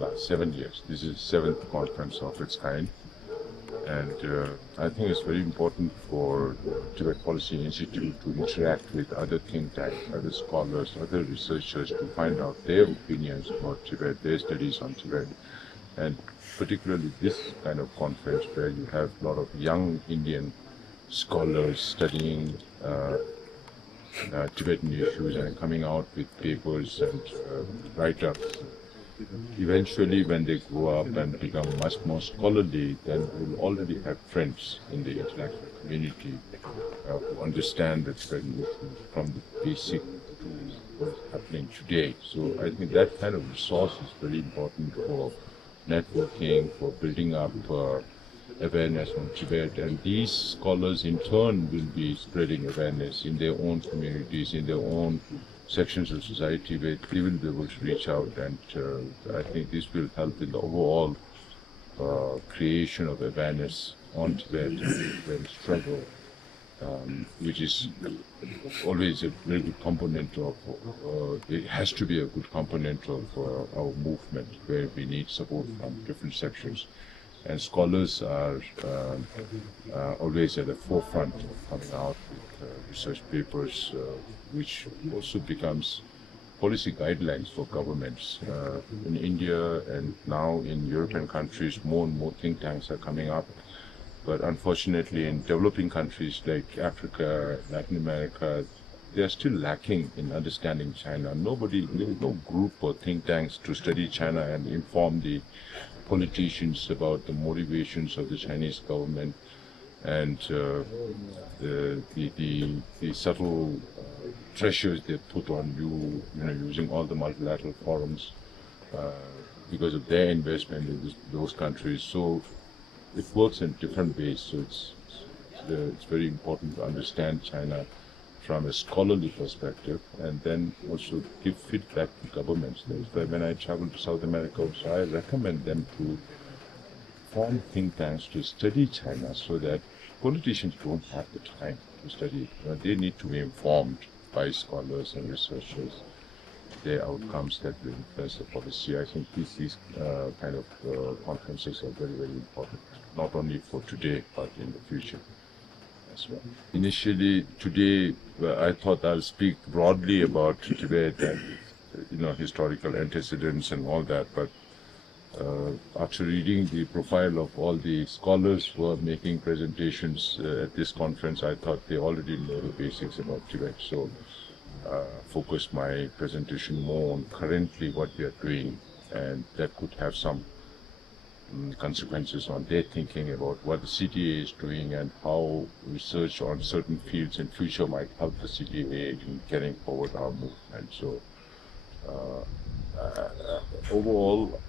last 7 years. This is the seventh conference of its kind. And I think it's very important for Tibet Policy Institute to interact with other think tanks, other scholars, other researchers to find out their opinions about Tibet, their studies on Tibet. And particularly this kind of conference where you have a lot of young Indian scholars studying Tibetan issues and coming out with papers and write-ups. Eventually, when they grow up and become much more scholarly, then we'll already have friends in the international community who understand the Tibetan issues from the basic to what's happening today. So I think that kind of resource is very important for networking, for building up awareness on Tibet, and these scholars in turn will be spreading awareness in their own communities, in their own sections of society where they will be able to reach out, and I think this will help in the overall creation of awareness on Tibet and Tibetan struggle, which is always a very good component of, it has to be a good component of our movement, where we need support from different sections. And scholars are always at the forefront of coming out with research papers, which also becomes policy guidelines for governments. In India and now in European countries, more and more think tanks are coming up. But unfortunately, in developing countries like Africa, Latin America, they are still lacking in understanding China. There is no group or think tanks to study China and inform the politicians about the motivations of the Chinese government and the subtle pressures they put on you, using all the multilateral forums because of their investment in those countries. So it works in different ways. So it's very important to understand China from a scholarly perspective, and then also give feedback to governments. When I travel to South America, so I recommend them to form think tanks to study China, so that politicians don't have the time to study. They need to be informed by scholars and researchers, their outcomes that will influence the policy. I think these kind of conferences are very, very important, not only for today, but in the future as well. Initially, today, I thought I'll speak broadly about Tibet and historical antecedents and all that, but after reading the profile of all the scholars who are making presentations at this conference, I thought they already know the basics about Tibet. So focused my presentation more on currently what we are doing, and that could have some consequences on their thinking about what the CTA is doing and how research on certain fields in future might help the CTA in carrying forward our movement. So overall,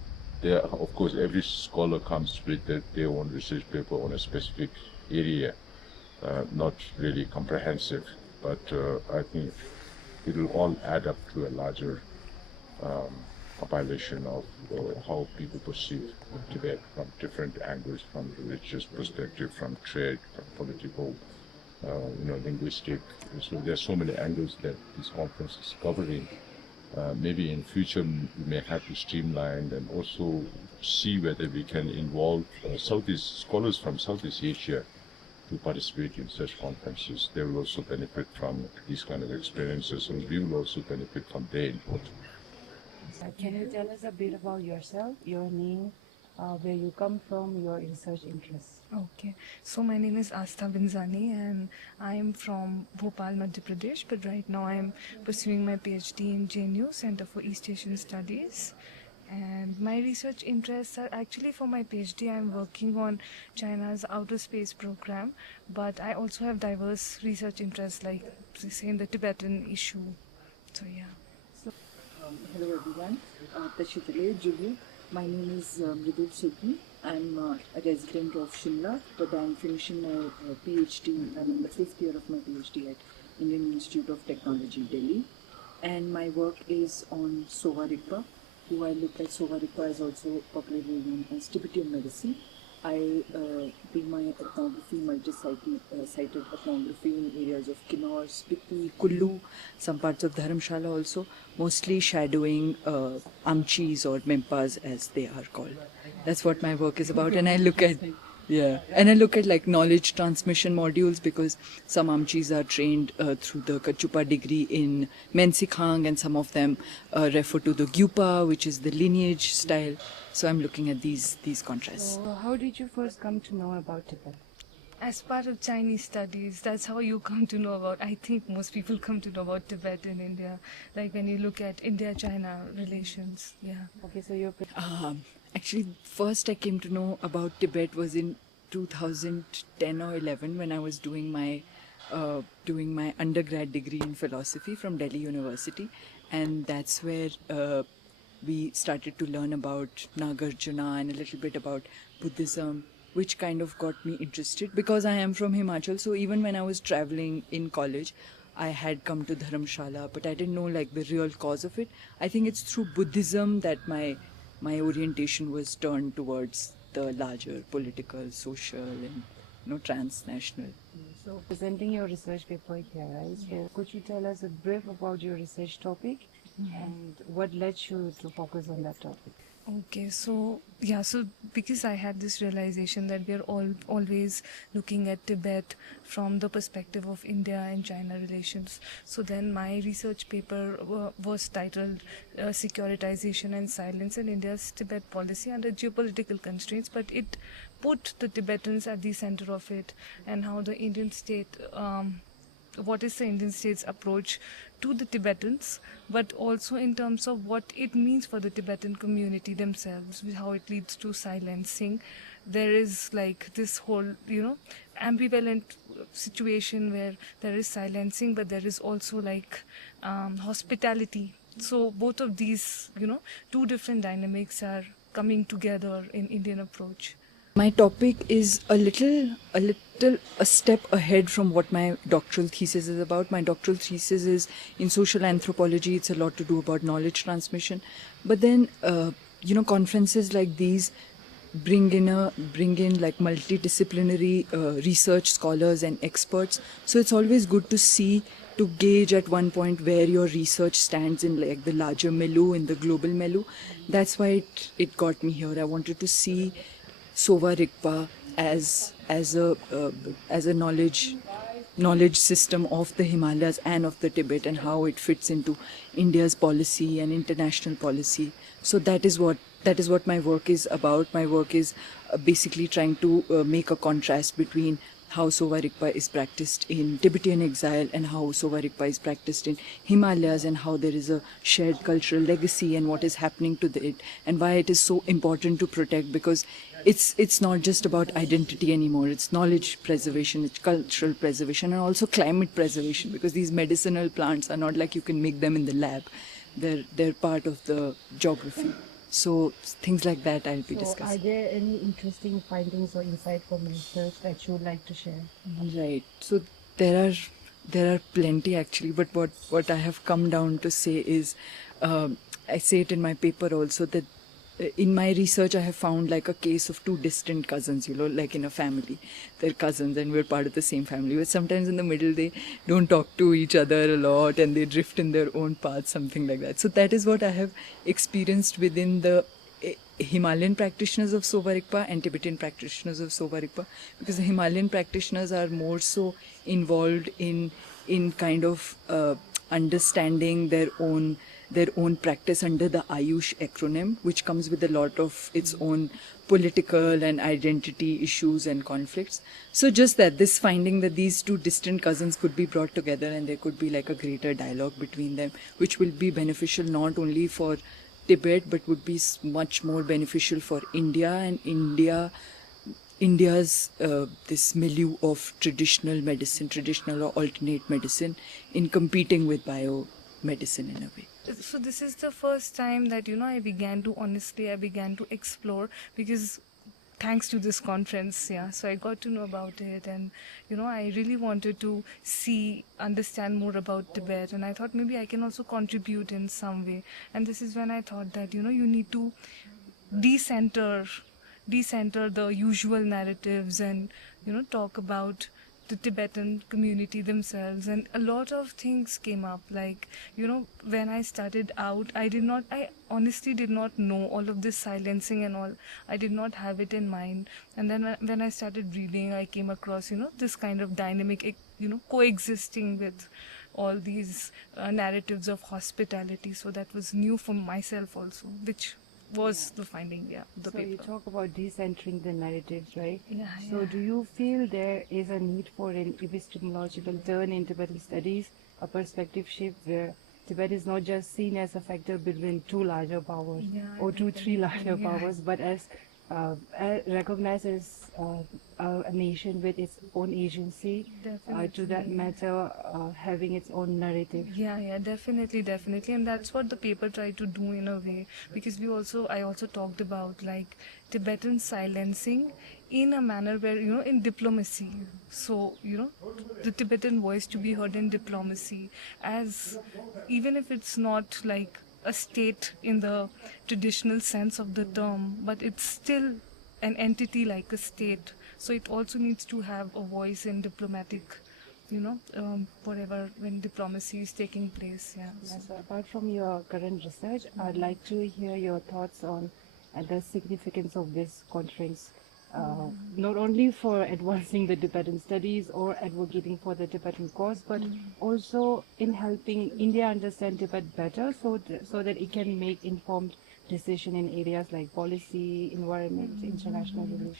of course, every scholar comes with their own research paper on a specific area, not really comprehensive, but I think it will all add up to a larger compilation of how people perceive Tibet from different angles, from religious perspective, from trade, from political, linguistic. So there are so many angles that this conference is covering. Maybe in future we may have to streamline and also see whether we can involve scholars from Southeast Asia to participate in such conferences. They will also benefit from these kind of experiences, and we will also benefit from their input. Can you tell us a bit about yourself, your name, where you come from, your research interests? Okay, so my name is Asta Binzani and I am from Bhopal, Madhya Pradesh, but right now I am pursuing my PhD in JNU, Center for East Asian Studies. And my research interests are actually, for my PhD, I am working on China's outer space program, but I also have diverse research interests, like say in the Tibetan issue. So yeah. Hello everyone, Tashitale, Julia. My name is Mridul Sudhi. I'm a resident of Shimla, but I'm finishing my PhD. I'm in the 5th year of my PhD at Indian Institute of Technology, Delhi. And my work is on Sowa Rigpa, who I look at. Sowa Rigpa is also popularly known as Tibetan medicine. I do my ethnography, multi-sited ethnography in areas of Kinnaur, Spiti, Kullu, some parts of Dharamshala also, mostly shadowing amchis or mempas as they are called. That's what my work is about, and I look at like knowledge transmission modules because some amchis are trained through the Kachupa degree in Mensikhang, and some of them refer to the Gyupa, which is the lineage style. So I'm looking at these contrasts. So how did you first come to know about Tibet? As part of Chinese studies, that's how you come to know about, I think most people come to know about Tibet in India. Like when you look at India-China relations, yeah. Okay, so you're Actually, first I came to know about Tibet was in 2010 or 11 when I was doing my undergrad degree in philosophy from Delhi University, and that's where we started to learn about Nagarjuna and a little bit about Buddhism, which kind of got me interested because I am from Himachal. So even when I was traveling in college, I had come to Dharamshala, but I didn't know like the real cause of it. I think it's through Buddhism that my orientation was turned towards the larger political, social, and transnational. so presenting your research paper here, right? So could you tell us a brief about your research topic and what led you to focus on that topic? Okay, so yeah, so because I had this realization that we are always looking at Tibet from the perspective of India and China relations. So then my research paper was titled Securitization and Silence in India's Tibet Policy Under Geopolitical Constraints, but it put the Tibetans at the center of it and how the Indian state what is the Indian state's approach to the Tibetans, but also in terms of what it means for the Tibetan community themselves, how it leads to silencing. There is like this whole, ambivalent situation where there is silencing, but there is also like hospitality. So both of these, two different dynamics are coming together in Indian approach. My topic is a step ahead from what my doctoral thesis is about. My doctoral thesis is in social anthropology. It's a lot to do about knowledge transmission. But then, conferences like these bring in like multidisciplinary research scholars and experts. So it's always good to gauge at one point where your research stands in like the larger milieu, in the global milieu. That's why it got me here. I wanted to see Sowa Rigpa as a knowledge system of the Himalayas and of the Tibet and how it fits into India's policy and international policy. So that is what my work is about. My work is basically trying to make a contrast between how Sowa Rigpa is practiced in Tibetan exile and how Sowa Rigpa is practiced in Himalayas, and how there is a shared cultural legacy and what is happening to it, and why it is so important to protect, because it's not just about identity anymore. It's knowledge preservation, it's cultural preservation, and also climate preservation, because these medicinal plants are not like you can make them in the lab. They're part of the geography. So things like that I'll be discussing. Are there any interesting findings or insight from research that you would like to share? Right. So there are plenty actually, but what I have come down to say is, I say it in my paper also, that in my research I have found like a case of two distant cousins, like in a family. They're cousins and we're part of the same family, but sometimes in the middle they don't talk to each other a lot and they drift in their own paths, something like that. So that is what I have experienced within the Himalayan practitioners of Sowa Rigpa and Tibetan practitioners of Sowa Rigpa, because the Himalayan practitioners are more so involved in kind of understanding their own practice under the Ayush acronym, which comes with a lot of its own political and identity issues and conflicts. So just this finding that these two distant cousins could be brought together and there could be like a greater dialogue between them, which will be beneficial not only for Tibet but would be much more beneficial for India and India's this milieu of traditional medicine, traditional or alternate medicine, in competing with biomedicine in a way. So this is the first time that I began to explore, because thanks to this conference, so I got to know about it, and I really wanted to understand more about Tibet, and I thought maybe I can also contribute in some way. And this is when I thought that you need to decenter decenter the usual narratives and, talk about the Tibetan community themselves, and a lot of things came up. Like, when I started out, I honestly did not know all of this silencing and all. I did not have it in mind. And then when I started reading, I came across, this kind of dynamic, coexisting with all these narratives of hospitality. So that was new for myself also, which was the finding, the So you paper. talk about decentering the narratives, right? Yeah, So yeah. do you feel there is a need for an epistemological turn in Tibetan studies, a perspective shift where Tibet is not just seen as a factor between two larger powers Yeah, or two, three definitely, larger yeah. powers, but as recognized as a nation with its own agency, to that Definitely. matter, having its own narrative. Yeah, definitely, and that's what the paper tried to do in a way, because I also talked about like Tibetan silencing in a manner where, in diplomacy. So, the Tibetan voice to be heard in diplomacy, as even if it's not like a state in the traditional sense of the term, but it's still an entity like a state. So it also needs to have a voice in diplomatic, whatever, when diplomacy is taking place. Yeah. Yeah, so apart from your current research, I'd like to hear your thoughts on the significance of this conference, not only for advancing the Tibetan studies or advocating for the Tibetan cause, but also in helping India understand Tibet better, so that it can make informed decision in areas like policy, environment, international relations.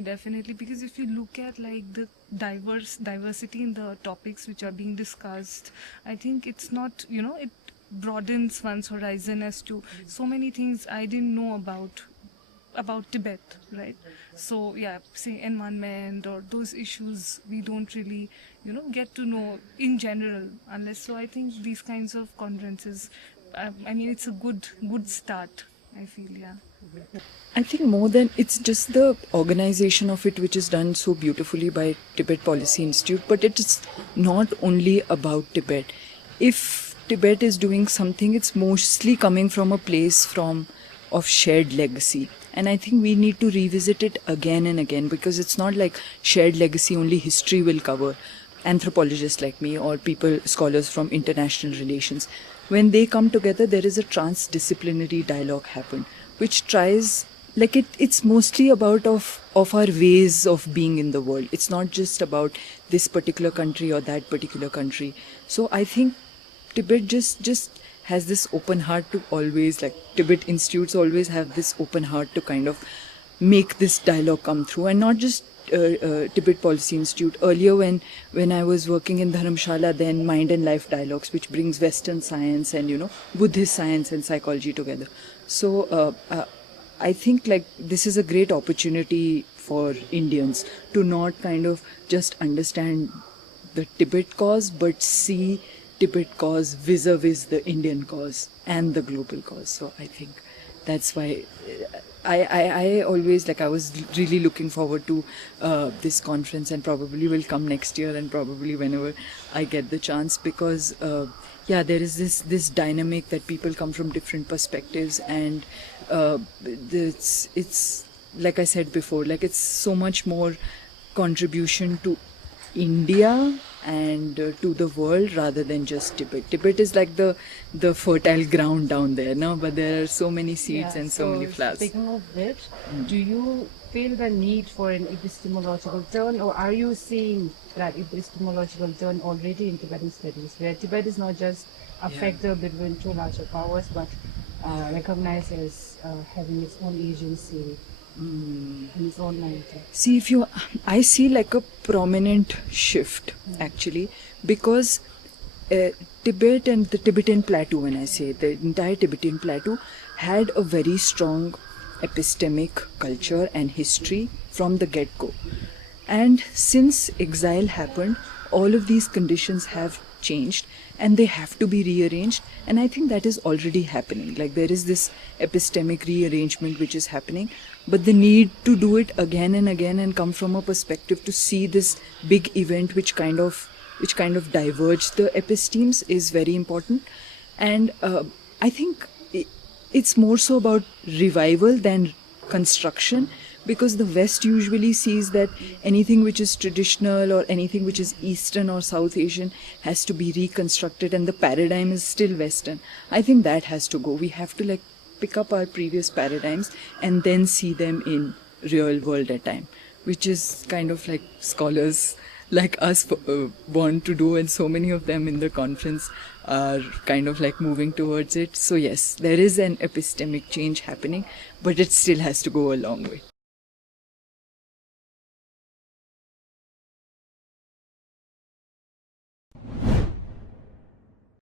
Definitely, because if you look at like the diversity in the topics which are being discussed, I think it's not, it broadens one's horizon as to so many things I didn't know about Tibet, right? So yeah, say environment or those issues we don't really, get to know in general unless. So I think these kinds of conferences, I mean, it's a good start, I feel. Yeah. I think more than it's just the organization of it, which is done so beautifully by Tibet Policy Institute, but it is not only about Tibet. If Tibet is doing something, it's mostly coming from a place of shared legacy. And I think we need to revisit it again and again, because it's not like shared legacy only history will cover. Anthropologists like me or scholars from international relations, when they come together, there is a transdisciplinary dialogue happen, which tries, like it's mostly about of our ways of being in the world. It's not just about this particular country or that particular country. So I think Tibet just has this open heart to always, like Tibet institutes always have this open heart to kind of make this dialogue come through, and not just Tibet Policy Institute. Earlier, when I was working in Dharamshala, then Mind and Life Dialogues, which brings Western science and Buddhist science and psychology together. So I think like this is a great opportunity for Indians to not kind of just understand the Tibet cause, but see Tibet cause vis-a-vis the Indian cause and the global cause. So I think that's why I always, like, I was really looking forward to this conference, and probably will come next year and probably whenever I get the chance, because there is this dynamic that people come from different perspectives, and it's like I said before, like it's so much more contribution to India and to the world rather than just Tibet. Tibet is like the fertile ground down there, no? But there are so many seeds and so many flowers. Speaking of which, do you feel the need for an epistemological turn, or are you seeing that epistemological turn already in Tibetan studies, where Tibet is not just a factor between two larger powers, but recognized as having its own agency and its own narrative? See, I see like a prominent shift actually, because Tibet and the Tibetan plateau, when I say the entire Tibetan plateau, had a very strong epistemic culture and history from the get-go. And since exile happened, all of these conditions have changed and they have to be rearranged. And I think that is already happening. Like there is this epistemic rearrangement which is happening, but the need to do it again and again and come from a perspective to see this big event which kind of diverged the epistemes is very important. And I think it's more so about revival than construction, because the West usually sees that anything which is traditional or anything which is Eastern or South Asian has to be reconstructed, and the paradigm is still Western. I think that has to go. We have to like pick up our previous paradigms and then see them in real world at time, which is kind of like scholars like us want to do, and so many of them in the conference are kind of like moving towards it. So yes, there is an epistemic change happening, but it still has to go a long way.